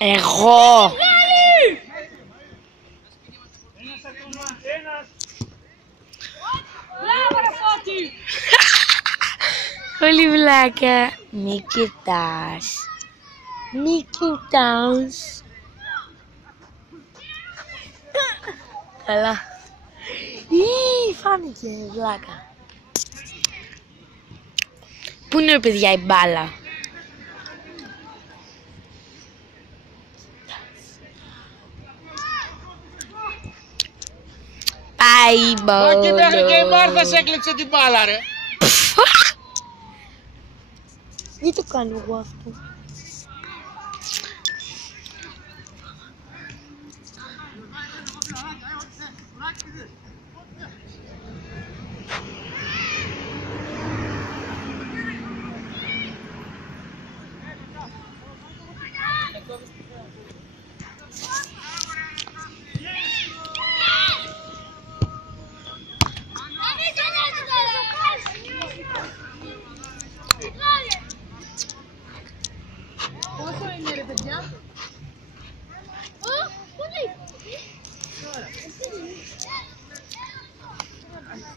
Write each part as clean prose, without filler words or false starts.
Εγώ. Πολύ βλάκα. Μη κοιτάς. Καλά. Φάνηκε βλάκα. Πού είναι, παιδιά, η μπάλα? Πάει μπάλα. Εκεί μέχρι και η Μάρθα σε έκλεψε την μπάλα, ρε. Δεν το κάνω εγώ αυτό. Πόσο είναι, ρε παιδιά?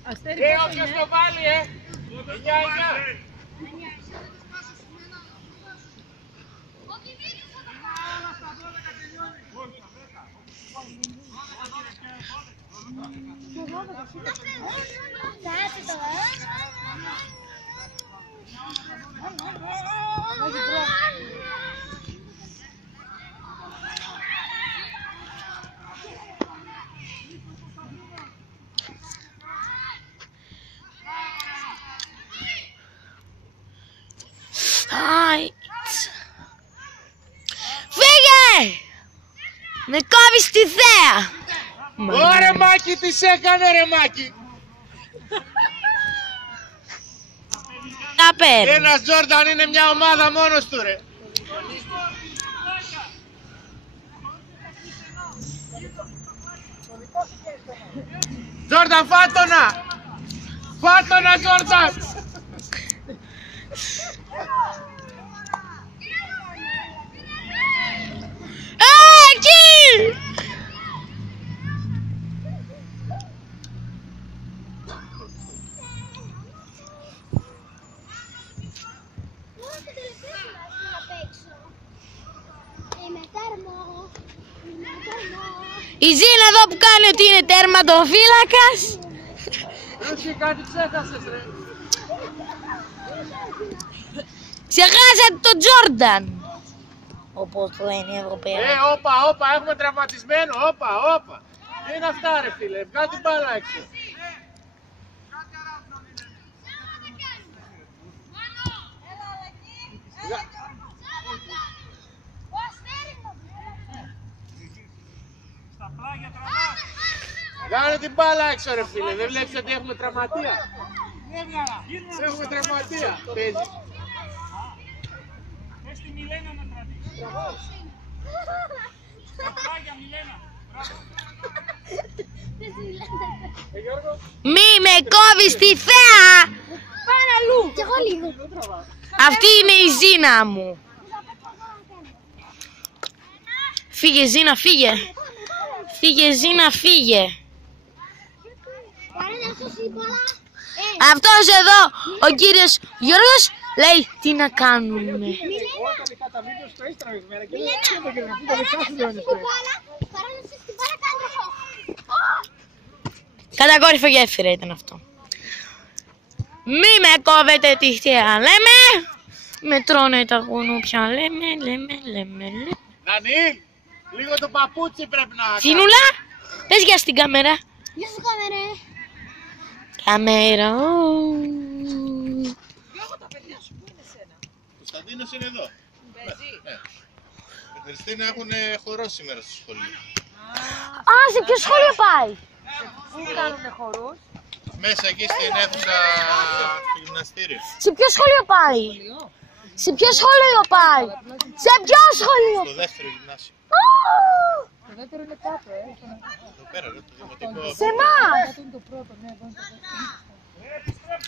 Αστέρι, Όποιος το βάλει, 9-9. Φύγε! Με κόβεις τη θέα! Ωραία, Μάκη, τι σε έκανε, ρε Μάκη. Τα παίρνει. Ένας Τζόρνταν είναι μια ομάδα μόνος του, ρε. Τζόρνταν, φάτονα! Φάτονα, Τζόρνταν! Εκεί! Η Ζήνα εδώ που κάνει ότι είναι τερματοφύλακας. Ρούσι, κάτι ξέχασες, ρε. Ξεχάσατε τον Τζόρνταν. Όπως το λένε οι Ευρωπαίοι. Όπα, έχουμε τραυματισμένο, όπα. Τι είναι αυτά, ρε φίλε, βγάλ' την μπάλα έξω. Βγάλε την μπάλα έξω, ρε φίλε, δεν βλέπεις ότι έχουμε τραυματία? Έχουμε τραυματία, παίζει. Πες τη Μιλένα να κρατήσει. Στα πλάγια, Μιλένα. Μη με κόβεις τη θέα! Πάρα αλλού! Κι εγώ λίγο. Αυτή είναι η Ζήνα μου. Φύγε Ζήνα, φύγε. Φύγε Ζήνα, φύγε. Αυτός εδώ, ο κύριος Γιώργος, λέει τι να κάνουμε. Κατακόρυφο γέφυρα ήταν αυτό. Μη με κόβετε τη θέα, λέμε. Με τρώνε τα κουνούπια. Λέμε. Δανίλ, λίγο το παπούτσι πρέπει να κάνεις. Φινούλα, πες γεια στην κάμερα. Γεια σου κάμερε. Κάμερα. Κωνσταντίνος είναι εδώ. Ναι. Η Χριστίνα έχουν χορό σήμερα στο σχολείο. Α, σε ποιο σχολείο πάει? Πού κάνουνε χορούς? Μέσα εκεί στην αίθουσα στο γυμναστήριο. Σε ποιο σχολείο πάει? Σε ποιο σχολείο πάει? Σε ποιο σχολείο? Στο δεύτερο γυμνάσιο. Το δεύτερο είναι κάτω, Εδώ πέρα, το δημοτικό. Σε εμάς. Αυτό είναι το πρώτο, ναι, εδώ είναι το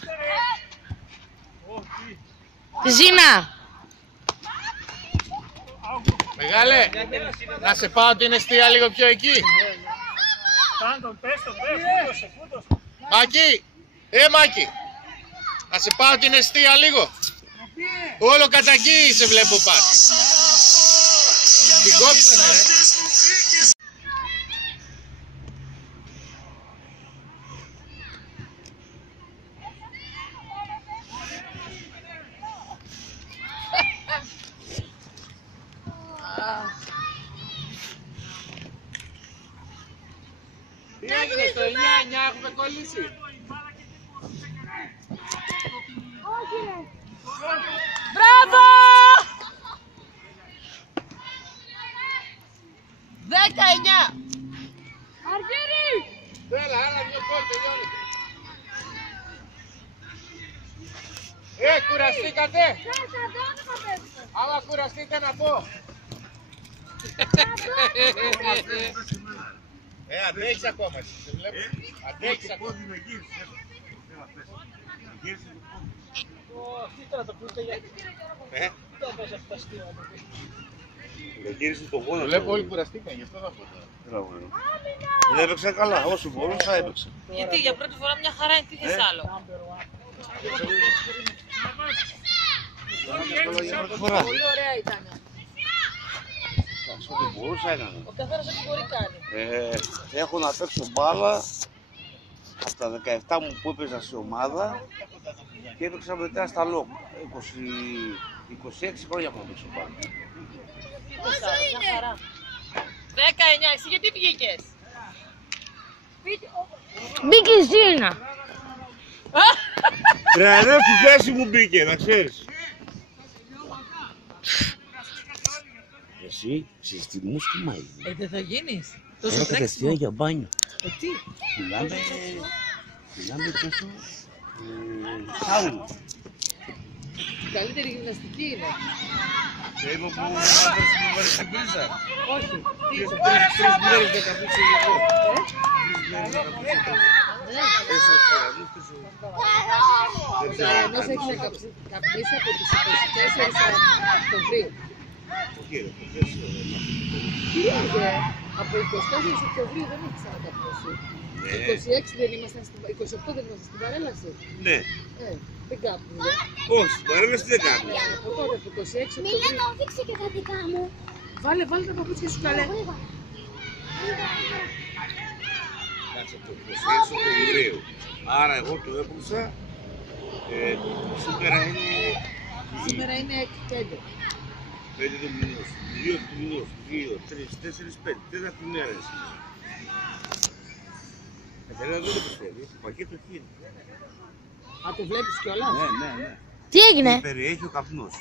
δεύτερο. Ζήνα. Μεγάλε, να σε πάω την εστία λίγο πιο εκεί. Μάκη, Μάκη, να σε πάω την εστία λίγο. Όλο κατά εκεί σε βλέπω πας. Την κόψανε ρε. Τι έγινε στο 9-9, έχουμε κολλήσει. Μπράβο! 19! Αργύρι! Έλα, άλλα δύο κόλ, τελειώνει. Κουραστήκατε. Άμα κουραστείτε να πω. Αντέχεις ακόμα, σε βλέπω. Αντέχεις ακόμα. Βλέπω όλοι κουραστήκαν, γι' αυτό θα πω τώρα. Δεν έπαιξα καλά, όσο μπορούσα έπαιξα. Γιατί για πρώτη φορά μια χαρά είναι, τι θες άλλο? Πολύ ωραία ήταν. Ό,τι μπορούσα έκανα. Ο καθένας ό,τι μπορεί κάνει. Έχω να παίξω μπάλα από τα 17 μου που έπαιζα σε ομάδα και έπαιξα μετά στα ΛΟΚ. 26 χρόνια έχω να παίξω μπάλα. Μια χαρά. 19, εσύ γιατί βγήκες? Μπήκε η Ζήνα. Ρε, στη θέση μου μπήκε, να ξέρεις. Εσύ, συστημούς τι μάγει. Δεν θα γίνεις. Ένα Τόσο κατευθείαν τρέξιμο. για μπάνιο. Τι. Μιλάμε τόσο σάουνα. Η καλύτερη γυμναστική είναι. Σε είπα που μου βάλεις την πρίζα. Όχι. Τι είσαι. 3 μέρες να καπνίσω εγώ. 3 μέρες να καπνίσω. Ενώ έχεις καπνίσει από τις 24 Οκτωβρίου. Τι λέγε, από 24 Οκτωβρίου δεν έχεις ανακαπνίσει. 26 δεν ήμασταν, 28 δεν ήμασταν στην παρέλαση. Ναι. Δεν κάπνιζε. Όχι, παρέμβαση δεν κάνει. Από τότε, από 26 Μίλια Οκτωβρίου. το δείξε και τα δικά μου. Βάλε τα παπούτσια σου καλέ. Κάτσε το 26 Οκτωβρίου. Άρα εγώ το έπρουσα. Σήμερα είναι Σήμερα είναι 5. 5 του μηνός. 2 του μηνός. 2, 3, 4, 5. 4 μέρες. Καθένα δεν το πιστεύει. Το πακέτο εκεί είναι. Α, το βλέπεις κιόλας. Ναι. Τι έγινε? Περιέχει ο καπνός.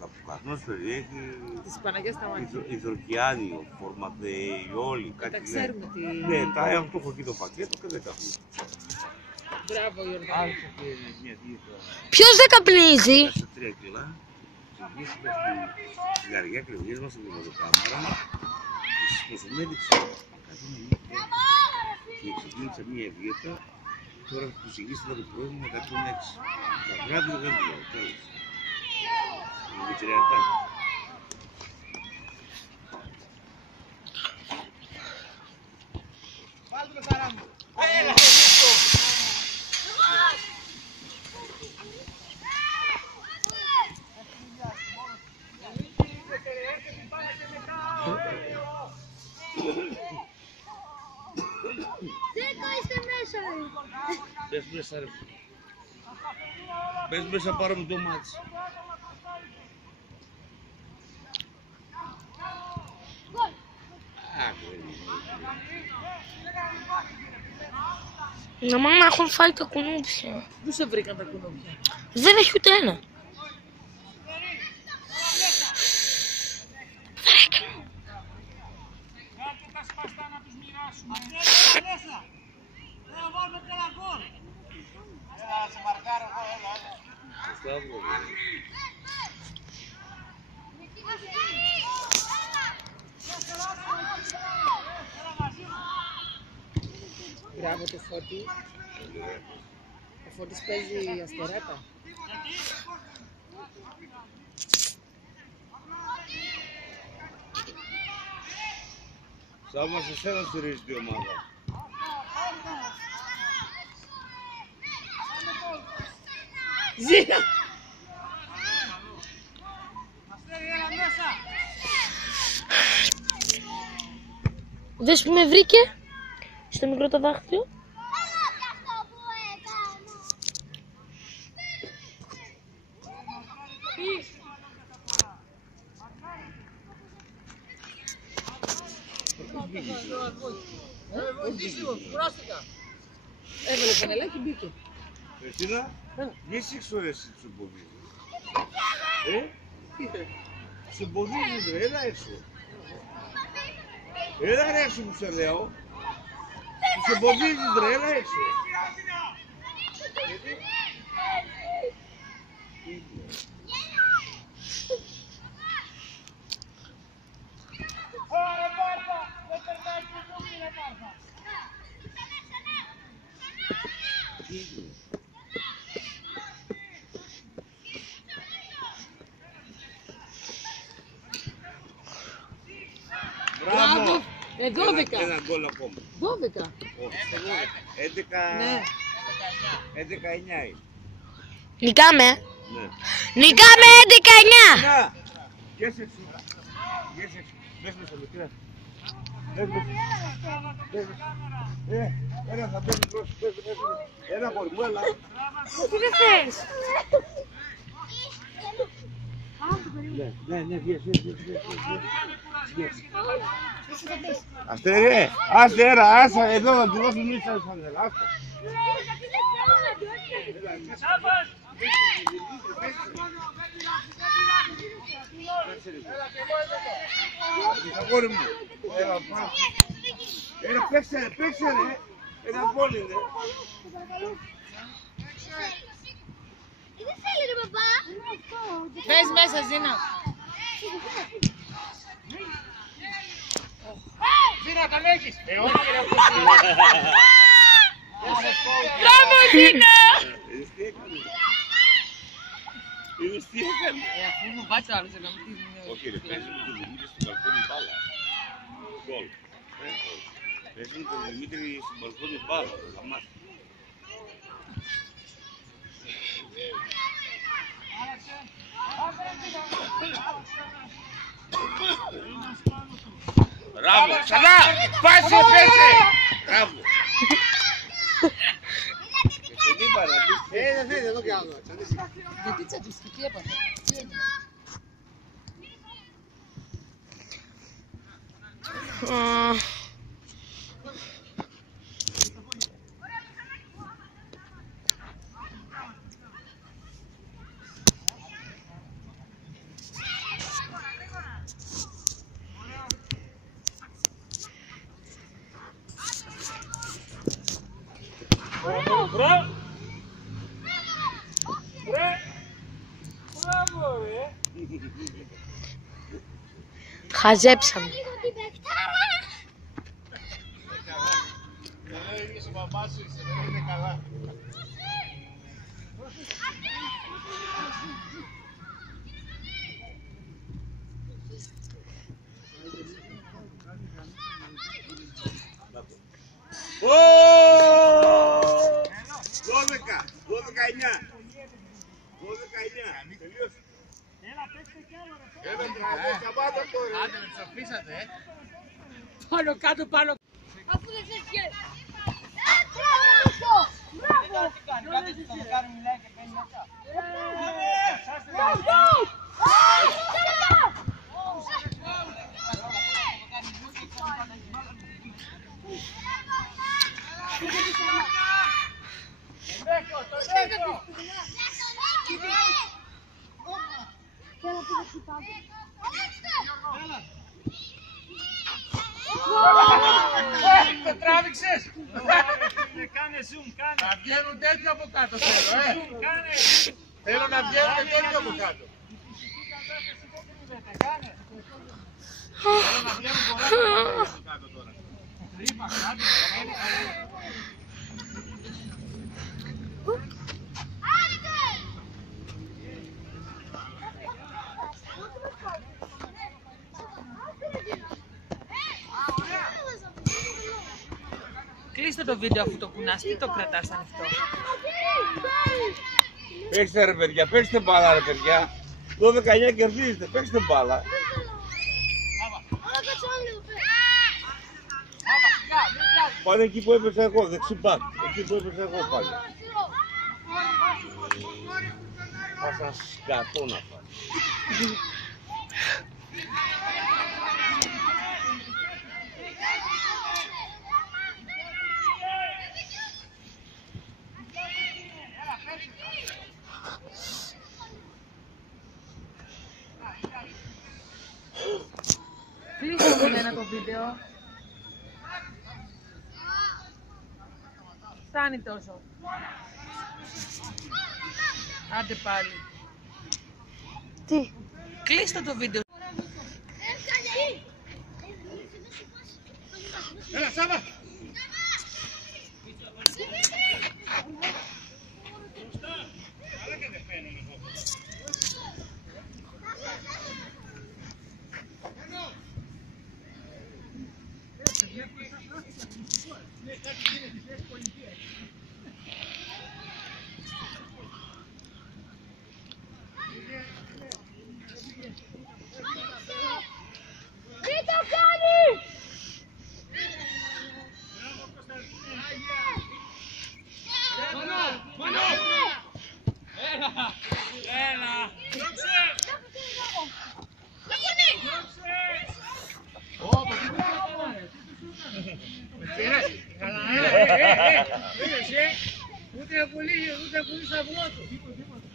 Ο καπνός περιέχει Της Παναγιάς τα μάτια. υδροκιάνιο, φορμαδεϊόλη, κάτι Τα ξέρουμε τι. Ναι, τα έχω έχω εκεί το πακέτο και δεν καπνίζω. Μπράβο Γιώργο. Μια δίαιτα Ποιος δεν καπνίζει? σε 3 κιλά. Ξεκινήσαμε στη διαρκεία κλειδίας μας στην δημοτοκάμαρα. Στις προσωμέδειξε 109 και ξεκίνησα μια δίαιτα. Τώρα που συγκίστηκα το πρωί μου 106. Τα βράδια δεν τρώω, τέλος. Είναι πιτσιριακά. Δεν είστε μέσα. Πες μέσα ρε. Πες μέσα πάρουμε το μάτσι. Να μάμα έχουν φάει τα κουνούπια. Πού σε βρήκαν τα κουνούπια? Δεν έχει ούτε ένα. Κάτω τα σπαστά να τους μοιράσουμε. Δεν βάλουμε καλά γκολ. Έλα, σε μαρκάρω εγώ, έλα. Μπράβο το Φώτη. Ο Φώτης παίζει αστεράτα. Σάβμα σε σένα στηρίζει τη ομάδα. Ζήνα! Δες που με βρήκε στο μικρό το δάχτυλο. Έβαλε φανελάκι, μπήκε. Χριστίνα, βγες έξω ρε εσύ σου εμποδίζεις. Σου εμποδίζεις ρε, έλα έξω. Έλα ρε έξω που σε λέω. Σου εμποδίζεις ρε, έλα έξω. Ωραία, Πάρτα! Δεν περνάει το κουμπί, ρε Πάρτα! Μπράβο! 12! Ένα γκολ ακόμα. 12! Όχι, 11... Ναι. 11-9 είναι. Νικάμε. Ναι. Νικάμε 11-9. Να! Γες εσύ. Γες εσύ. Μπες μέσα μικρά. Μπες μέσα. Ένα θα μπαίνει μπρος. Ένα χωρί μου, έλα. Τι δεν θες? Ναι, βγες. Αστέρι, άσε εδώ να του δώσουν μίλησα σαν φανέλα, άσε. Αγόρι μου, έλα παίξε ρε, ένα γκολ είναι. Δεν θέλει ρε παπά. Πες μέσα, Ζήνα. Ζήνα, τον έχεις! Όχι ρε αυτό. Μπράβο Ζήνα. Είδες τι έκανε. Αφού μου μπάτσε άλλος, να μην τι Όχι ρε, παίζει με τον Δημήτρη στην μπαλκόνι μπάλα. Γκολ. Παίζει με τον Δημήτρη στην μπαλκόνι μπάλα. Χαμάς. Μπράβο, ξανά! Πάση, πέσε! Μπράβο! Δεν θέλει εδώ κι άλλο. Γιατί τσαντιστική, τι έπαθε? Τι έγινε? Χαζέψαμε. Λίγο την παιχτάρα. Είσαι ο μπαμπάς σου, δεν είναι καλά. Άντε με ψοφίσατε, Πάνω κάτω, πάνω. Αφού δεν ξέρεις ποιος. Το τράβηξες! Κάνε zoom, κάνε. Να βγαίνουν τέτοια από κάτω θέλω, Κάνε. Θέλω να βγαίνουν τέτοια από κάτω. Κάνε. Θέλω να βγαίνουν πολλά από κάτω τώρα. Τρύπα κάτω, Κλείστε το βίντεο αφού το κουνάς, τι το κρατάς ανοιχτό. Παίξτε ρε παιδιά, παίξτε μπάλα ρε παιδιά. 12-9 κερδίζετε, παίξτε μπάλα. Πάνε εκεί που έπαιξα εγώ, δεξιμπάκ. Εκεί που έπαιξα εγώ πάλι. Θα σας σκατώ να πάω. Κλείστε τον ένα το βίντεο. Φτάνει τόσο. Άντε πάλι. Τι. Κλείστε το βίντεο. Έλα Σάβα! Τι το κάνεις! Έλα. Ούτε πουλήσει αυγό του.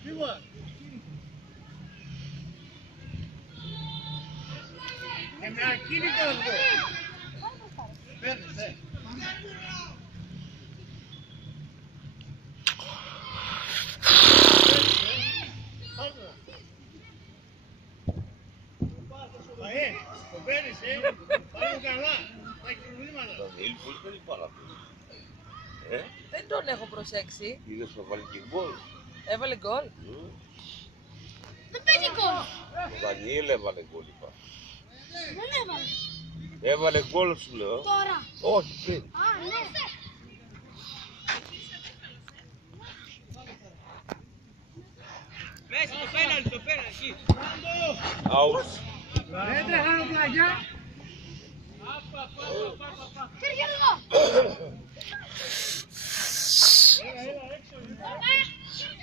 Τίποτα. Και με ακίνητο αυγό. Παίρνεις, το παίρνεις, πάρε καλά. Θα έχει προβλήματα. Δανίλη, πώς θέλει πάρα αυτό. Δεν τον έχω προσέξει. Είδες να βάλει και γκολ. Έβαλε γκολ. Δεν παίζει γκολ. Ο Δανίλ έβαλε γκολ, είπα. Δεν έβαλε. Έβαλε γκολ σου λέω. Τώρα. Όχι πριν. Α, ναι. Πες το πέναλτι, το πέναλτι εκεί. Άουτς. Δεν τρέχανε πλαγιά. Φύγε λίγο.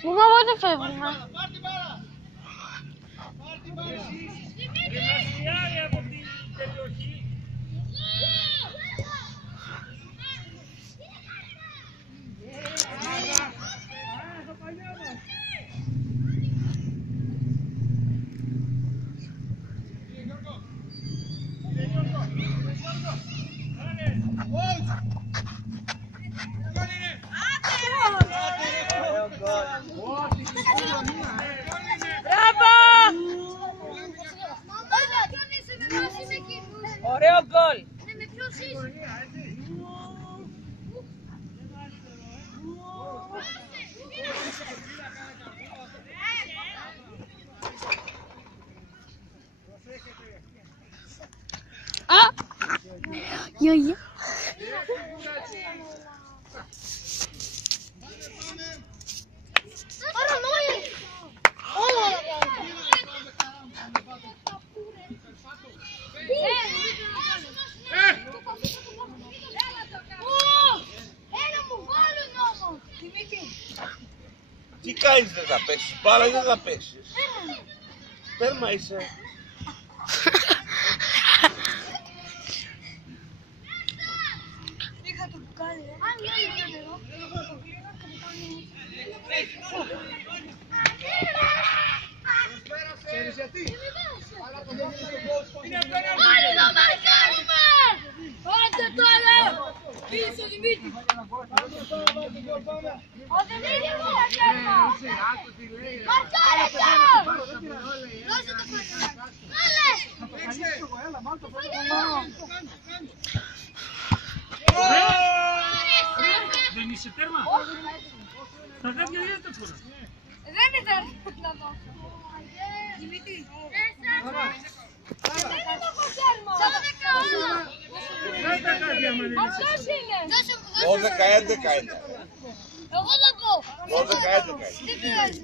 Μα πότε φεύγουμε. Δημοσιάρι από την περιοχή. Ωραίο γκολ. Γιώργια. Έλα μου! θες να παίξεις μπάλα ή δεν θα παίξεις? Τέρμα είσαι. Ξέρεις γιατί? Πάλι το μαρκάρουμε! Άντε τώρα! Πίσω Δημήτρη! Ο Δημήτρης μου μαρκάρουμε! Μαρκάρε το! Δώσε το φωτό! Δεν είσαι τέρμα. Τα γάντια δεν τα φορά. Δεν ήθελα να δώσω. Δημήτρη. Δεν είναι το τέρμα. Σαν 10. Αυτός είναι. 12-11 είναι. Εγώ θα πω. 12-11 είναι. Δεν πειράζει.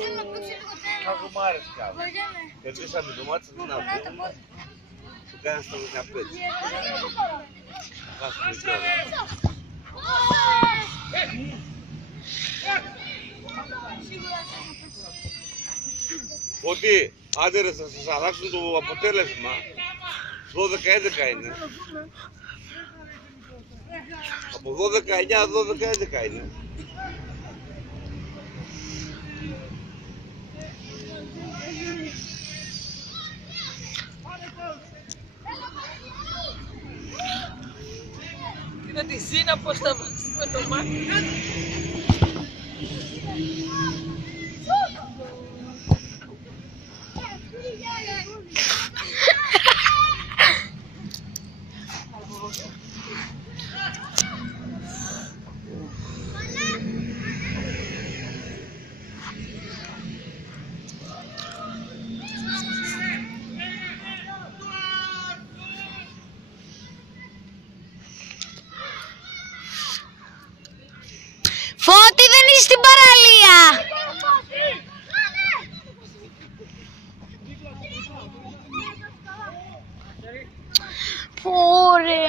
Θέλω να παίξω λίγο τέρμα. Θα μου άρεσε κάπου. Κερδίσαμε το μάτι στην Αθήνα. Του κάνεις το 15. Ότι άντε ρε, θα σας αλλάξουν το αποτέλεσμα. 12-11 είναι. Από 12-9, 12-11 είναι. Κοίτα τη Ζήνα πως τα βάζει με το μάτι. Φώτη, δεν είσαι στην παραλία! Πόρε!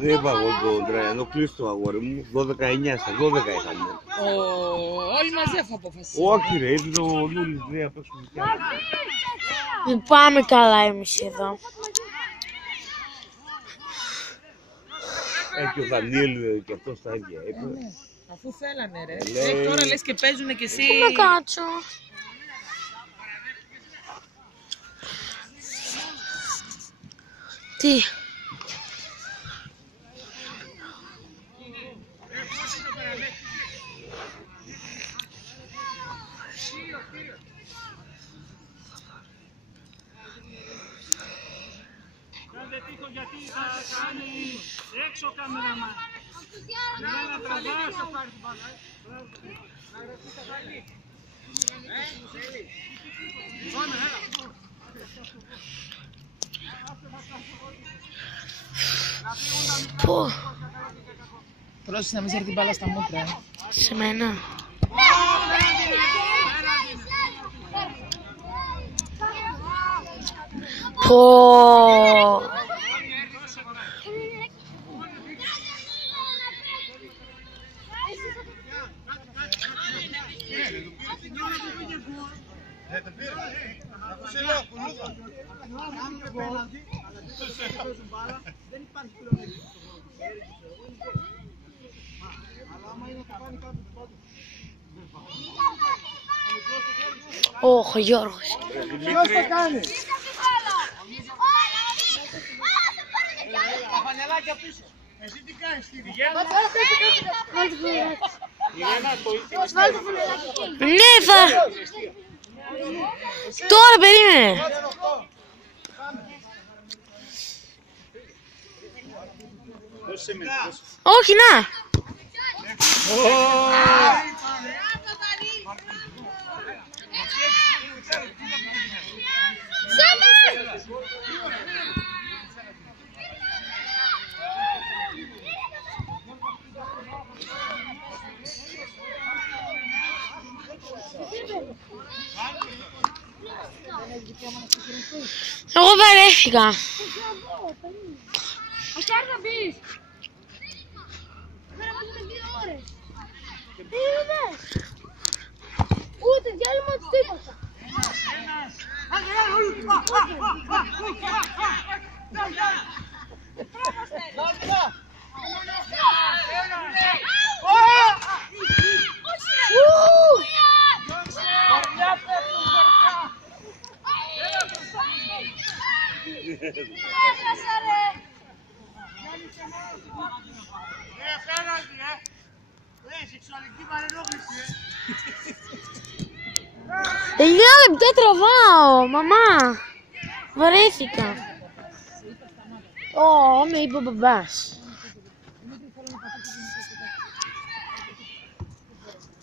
Δεν είπα εγώ τον Τραϊανό, κλείσει το αγόρι μου. 12-9 στα 12 είχαμε. Όλοι μαζί θα αποφασίσουν. Όχι ρε, ήρθε το Λούλης, λέει απ' έξω. Δεν πάμε καλά εμείς εδώ. Και ο Δανίλ και αυτός τα ίδια είπε. Αφού θέλανε ρε. Λέει... Τώρα λες και παίζουνε κι εσύ. Πού να κάτσω? Τι? Κάντε τείχο γιατί θα κάνει έξω κάμεραμαν. Να τραβάς θα πάρει την μπάλα. Να γραφτεί τα βάλει. Πού? Πρόσεχε να μην σε έρθει μπάλα στα μούτρα. Σε μένα. Πω. Ο Γιώργος. Ποιος θα κάνει? Τα φανελάκια πίσω. Εσύ τι κάνεις στη Γιάννα? Ναι, θα... Τώρα περίμενε. Όχι, να. Εγώ βαρέθηκα. Αχάρ να μπεις. Πέρασαμε 2 ώρες. Τι είδες? Ούτε διάλειμμα του τίποτα. Σεξουαλική παρενόχληση, 9 λεπτά τραβάω, μαμά. Βαρέθηκα. Με είπε ο μπαμπάς.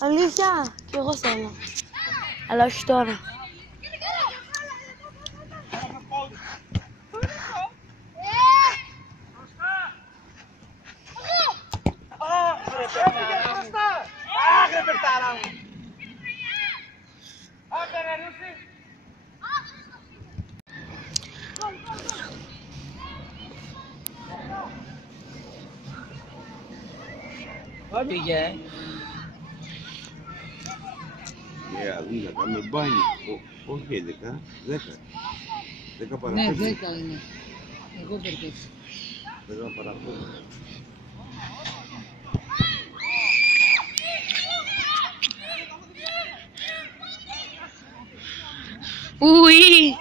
Αλήθεια, κι εγώ θέλω. Αλλά όχι τώρα. Άγρε περτάρα μου. Άντε ρε Ρούση. Πήγε. Ναι, κάνουμε μπάνι. Όχι 11, 10. 10 παραπάνω. Ναι, 10 είναι. Εγώ περπέτω. 10 παραπάνω. Ουι!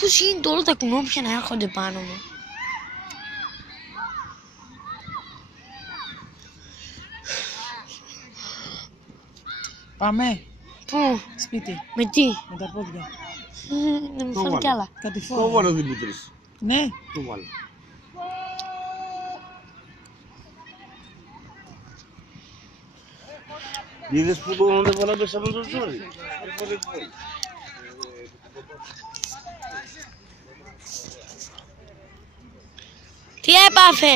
Πώς γίνεται όλα τα κουνόπια να έρχονται πάνω μου? Πάμε. Πού? Σπίτι. Με τι? Με τα πόδια. Να μου φάνε κι άλλα. Κάτι Το φόρμα. βάλω Δημήτρης. Ναι. Το βάλω. Είδες που τον δεν βάλαμε σαν τον ζόρι. Τι έπαθε?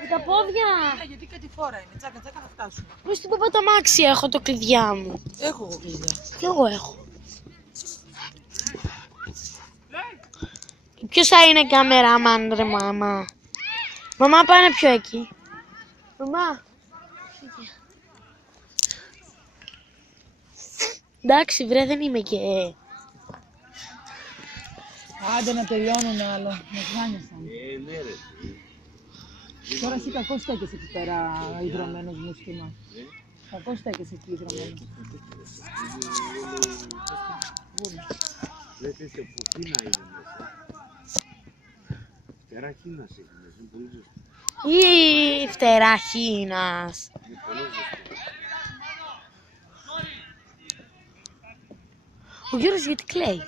Με τα πόδια. Γιατί κάτι φόρα είναι. Τσάκα τσάκα να φτάσουμε. Προς την παπαταμάξι έχω το κλειδιά μου. Έχω εγώ κλειδιά. Κι εγώ έχω. Και ποιος θα είναι καμεράμαν ρε μάμα? Μαμά πάνε πιο εκεί. Μαμά. Εντάξει βρε, δεν είμαι και... Άντε να τελειώνουν άλλο. Με γνάνιασαν. Ναι ρε. Τώρα εσύ κακώς στέκεσαι εκεί πέρα υδρωμένος μου σχήμα. Κακώς στέκεσαι εκεί υδρωμένος. Δεν θες από Κίνα είναι μέσα. Φτερά Κίνας έχει μέσα. Είναι πολύ ζεστό. Ή φτερά Χίνας. Είναι πολύ ζεστό. Ο Γιώργος γιατί κλαίει?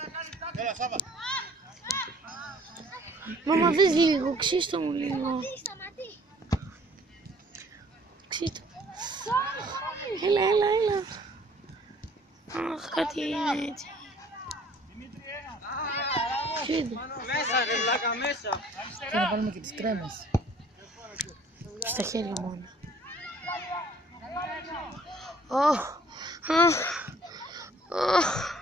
Μαμά δες λίγο, ξύστο μου λίγο. Ξύστο. Έλα, έλα, έλα. Αχ, κάτι είναι έτσι. Ξύστο. Μέσα ρε βλάκα μέσα. Και να βάλουμε και τις κρέμες. Στα χέρια μόνο. Αχ, αχ, αχ.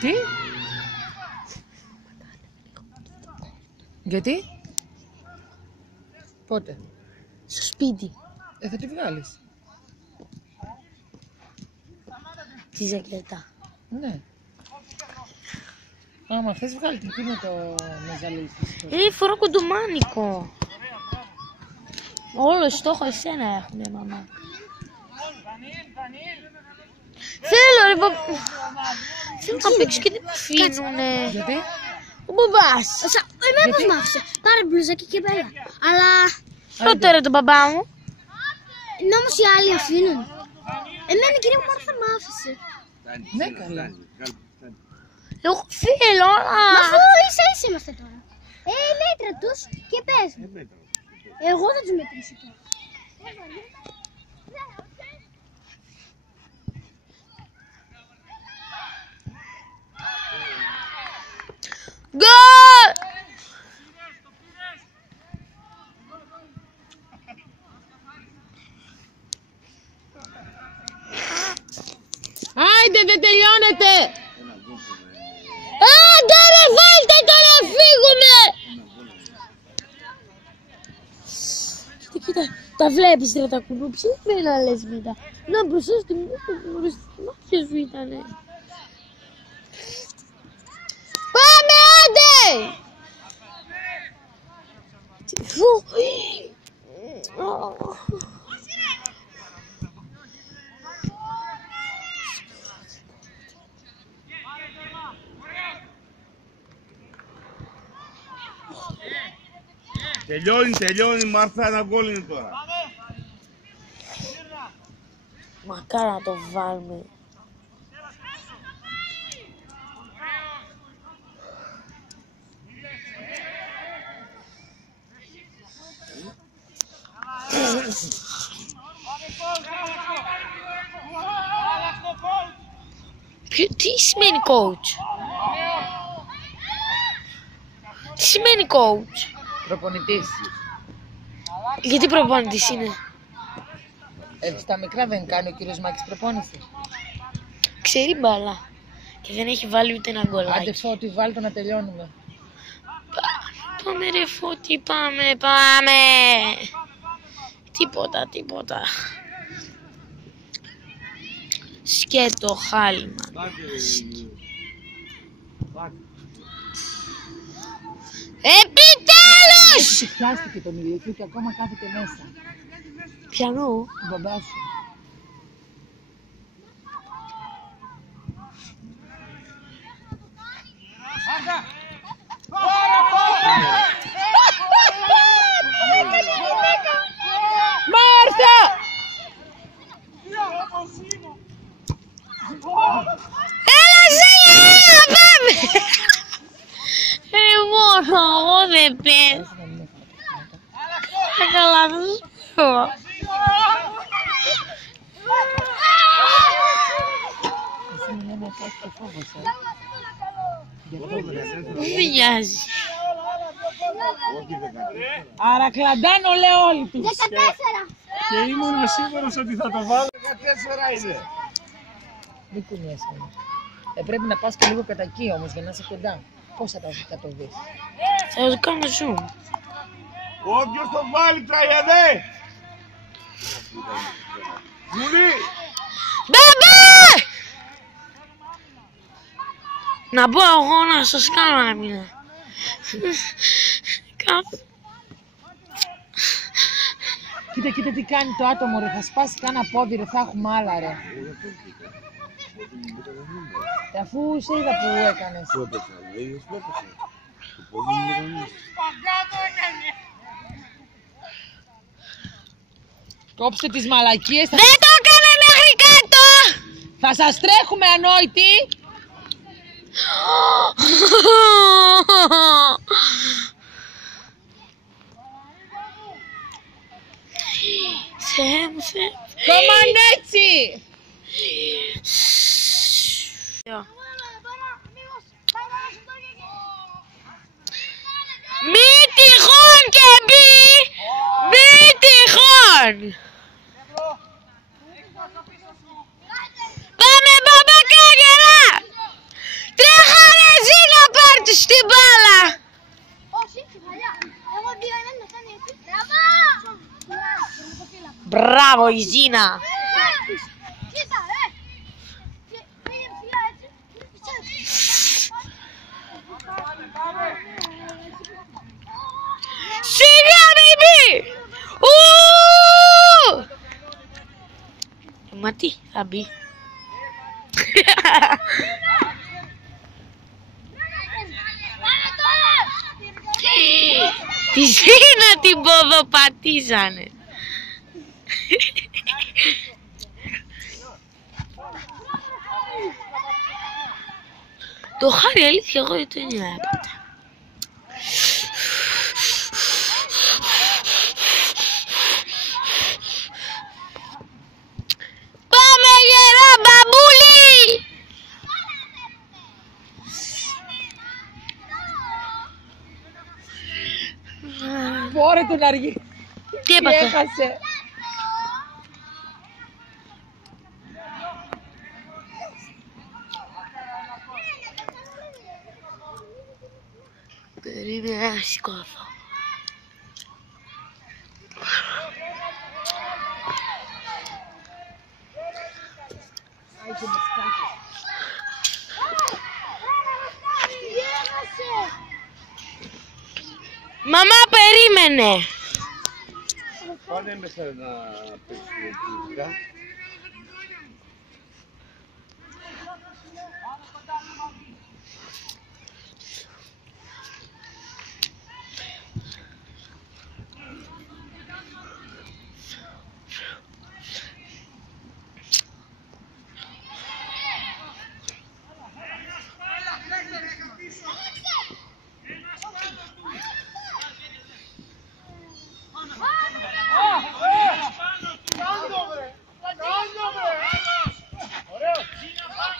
Τι? Γιατί? Πότε? Στο σπίτι. Θα τη βγάλεις. Τη ζακέτα. Ναι. Άμα θες βγάλει την, τι με το μεζαλίθις. Φορώ κοντομάνικο. Όλο στόχο εσένα έχουνε μαμά. Θέλω ρε θέλω να παίξω και δεν με αφήνουνε. Γιατί? Ο μπαμπάς. Εμένα πώς μ' άφησε. Πάρε μπλουζάκι και μπέλα. Αλλά... Ρώτα ρε τον μπαμπά μου. Όμως οι άλλοι αφήνουν. Εμένα κυρία μου μόνο θα μ' άφησε. Ναι, καλά. Εγώ θέλω, Μα αφού ίσα είμαστε τώρα. Μέτρα τους και πες μου. Εγώ θα τους μετρήσω τώρα. γκολ! Άιντε, δεν τελειώνεται! Άντε ρε, βάλτε το να φύγουμε! Κοίτα, τα βλέπεις ρε τα κουνούπια, δεν να λες μετά. Να μπροστά στη μάτια σου ήτανε. Πάμε, άντε! Φου! Τελειώνει, Μάρθα, ένα γκολ είναι τώρα. Μακάρι να το βάλουμε. Τι σημαίνει coach? Τι σημαίνει coach? Προπονητής. Γιατί προπονητής είναι? Στα μικρά δεν κάνει ο κύριος Μάκης προπόνηση. Ξέρει μπάλα και δεν έχει βάλει ούτε ένα γκολάκι. Άντε Φώτη, βάλτε να τελειώνουμε. Πάμε ρε Φώτη, πάμε. Τίποτα. Σκέτο χάλιμα. Επιτέλους! Πιάστηκε τον ηλικίο και ακόμα κάθεται μέσα. Πιανού? Του μπαμπά σου. Μάρθα! Έλα Ζήλια, πάμε! Εγώ δεν πες. Καταλαβαίνω. Δεν νοιάζει. Άρα κλαντάνο λέω όλοι τους. 14. Και ήμουν σίγουρος ότι θα το βάλω. 14 είναι. Μην κουνιέσαι. Πρέπει να πας και λίγο κατά εκεί όμως για να είσαι κοντά. Πώς θα το δεις? Θα το κάνω zoom. Όποιος το βάλει, Τραγιανέ! Μουλή! Μπαμπά! Να πω εγώ να σας κάνω ένα μήνα. Κοίτα τι κάνει το άτομο ρε, θα σπάσει κάνα πόδι ρε, θα έχουμε άλλα ρε. Αφού σε είδα που έκανες. Πού έπαιξα, λέγες που έπαιξα. Το πόδι μου ήταν. Κόψτε τις μαλακίες. Δεν το έκανα μέχρι κάτω! Θα σας τρέχουμε ανόητοι. Θεέ μου. Το μανέτσι! Μη τυχόν και μη τυχόν! Πάμε μπαμπακά γερά! Τρέχα ρε εσύ να πάρεις την μπάλα! Όχι, παλιά. Εγώ 2-1 να κάνει έτσι. Μπράβο η Ζήνα! Κοίτα, πήγε ψηλά έτσι. Σιγά μπιμπι! Μα τι θα μπει? Τη Ζήνα την ποδοπατήσανε. Το χάρη αλήθεια εγώ δεν το νιώθω. Πάμε γερά μπαμπούλι! Φόρε τον αργή. Τι έπαθε? Έχασε. Περίμενε να σηκώθω. Μαμά, περίμενε! Πάνε μέσα να παίξουν τη δουλειά.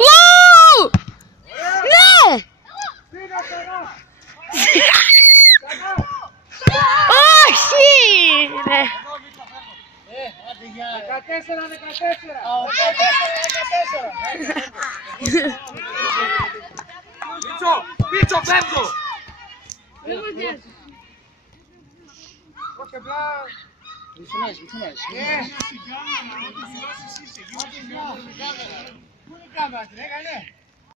Ου! Ναι! Όχι! Ναι. 14-14. Πίτσο, πέμπτο. Πού είναι η κάμερα, την έκανε?